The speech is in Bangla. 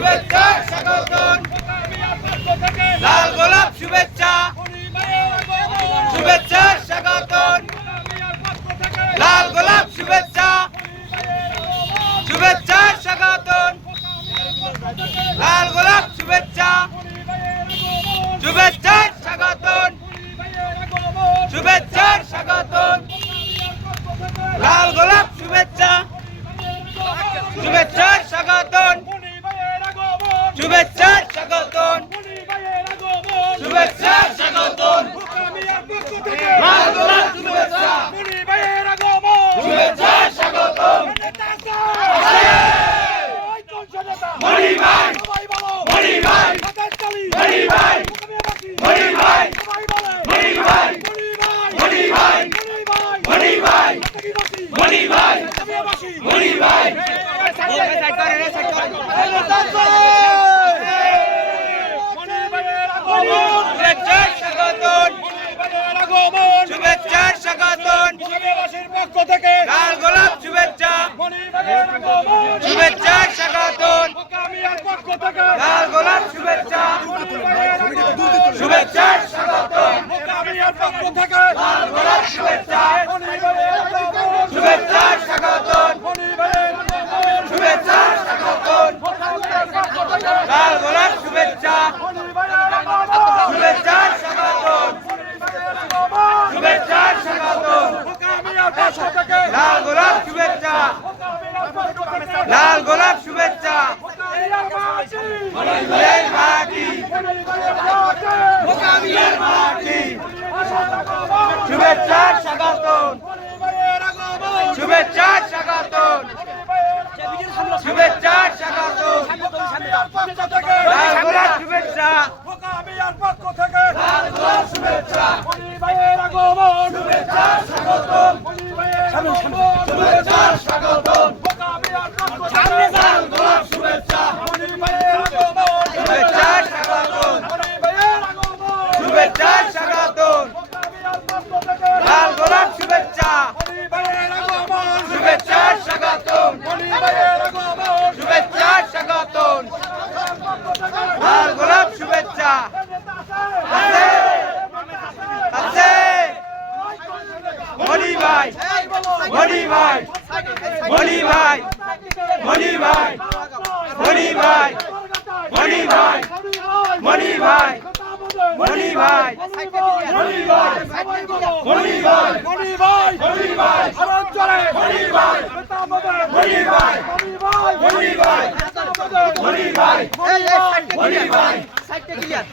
শুভেচ্ছা স্বাগতম লাল গোলাপ শুভেচ্ছা শুভেচ্ছা স্বাগতম লাল গোলাপ শুভেচ্ছা শুভেচ্ছা স্বাগতম লাল গোলাপ শুভেচ্ছা শুভেচ্ছা স্বাগতম শুভেচ্ছা স্বাগতম লাল গোলাপ শুভেচ্ছা শুভেচ্ছা স্বাগতম শুভেচ্ছা স্বাগতম শুভেচ্ছা স্বাগতম লাল গোলাপ শুভেচ্ছা শুভেচ্ছা স্বাগতম মনি ভাই মনি ভাই মনি ভাই মনি ভাই মনি ভাই মনি ভাই মনি ভাই মনি ভাই মনি ভাই শুভেচ্ছা স্বাগতম শুভেচ্ছা স্বাগতম পক্ষ থেকে লাল গোলাপ শুভেচ্ছা শুভেচ্ছা স্বাগতম পক্ষ থেকে লাল গোলাপ শুভেচ্ছা শুভেচ্ছা স্বাগতম পক্ষ থেকে লাল গোলাপ শুভেচ্ছা শুভেচ্ছা স্বাগতম শুভেচ্ছা স্বাগতম লাল গোলাপ শুভেচ্ছা শুভেচ্ছা স্বাগতম শুভেচ্ছা স্বাগতম লাল গোলাপ শুভেচ্ছা লাল গোলাপ শুভেচ্ছা মোকাবিলার মাটি মোকাবিলার মাটি শুভেচ্ছা স্বাগতম শুভেচ্ছা স্বাগতম শুভেচ্ছা স্বাগতম লাল গোলাপ শুভেচ্ছা পক্ষ থেকে লাল গোলাপ শুভেচ্ছা শুভেচ্ছা স্বাগতম শুভেচ্ছা স্বাগতম লাল গোলাপ শুভেচ্ছা শুভেচ্ছা স্বাগতম শুভেচ্ছা স্বাগতম লাল গোলাপ শুভেচ্ছা শুভেচ্ছা স্বাগতম শুভেচ্ছা স্বাগতম লাল গোলাপ শুভেচ্ছা আছে মনি ভাই মনি ভাই মনি ভাই মনি ভাই মনি ভাই মনি ভাই মনি ভাই মনি ভাই মনি ভাই মনি ভাই মনি ভাই মনি ভাই অঞ্চলে মনি ভাই মনি ভাই মনি ভাই মনি ভাই মনি ভাই সাইডটা ক্লিয়ার